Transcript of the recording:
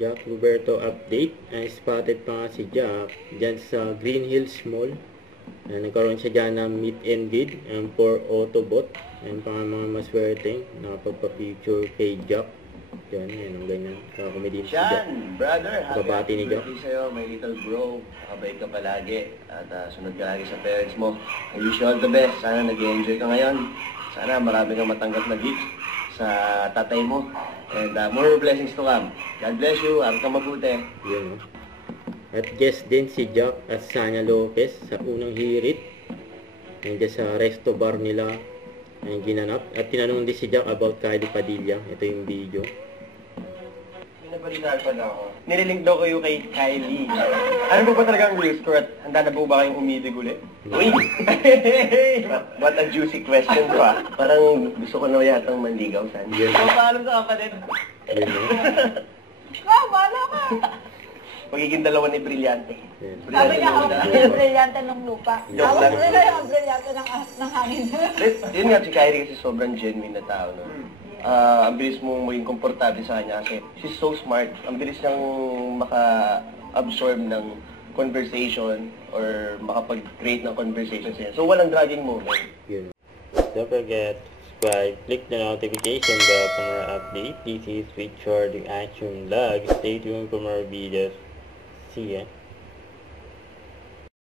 Jack Roberto update. Spotted pa nga si Jack dyan sa Green Hills Mall. Nagkaroon siya dyan ng meet and greet for Autobot. Ayan pa nga mga maswerte. Nakapagpa-picture kay Jack. Yan, ang ganyan. Kakomedy si Jack. Brother, Babati ni Jack. birthday sa'yo, my little bro. Kabait ka palagi. At sunod ka lagi sa parents mo. I wish you all the best. Sana nag-enjoy ka ngayon. Sana marami kang matanggap na gifts sa tatay mo. And more blessings to come. God bless you. Harap ka mabuti. Yun, At guest din si Jack at Sanya Lopez sa unang hirit. Nandiyan sa resto bar nila ang ginanap. At tinanong din si Jack about Kylie Padilla. Ito yung video. Napalitan pa na ako. Nililink daw kayo kay Kylie. Ano po ba talaga ang real score at handa na po ba kayong umibig ulit? Uy! What a juicy question pa. Parang gusto ko na yatang manligaw, San. Yun, Paalam sa kapatid. yun, Bala ka. Magiging dalawa ni Brilyante. Yun. Sabi niya, ako yung brilyante ng lupa. Joke Ako lang. rin yung brilyante ng hangin. Yun nga, si Kylie kasi sobrang genuine na tao, no? Ang bilis mong maging komportable sa kanya kasi she's so smart. Ang bilis niyang maka-absorb ng conversation or makapag-create ng conversation siya. So, walang dragging moment. Yun. Don't forget, subscribe, click the notification bell for more updates. This is Richard, the Action Vlog. Stay tuned for more videos. See ya.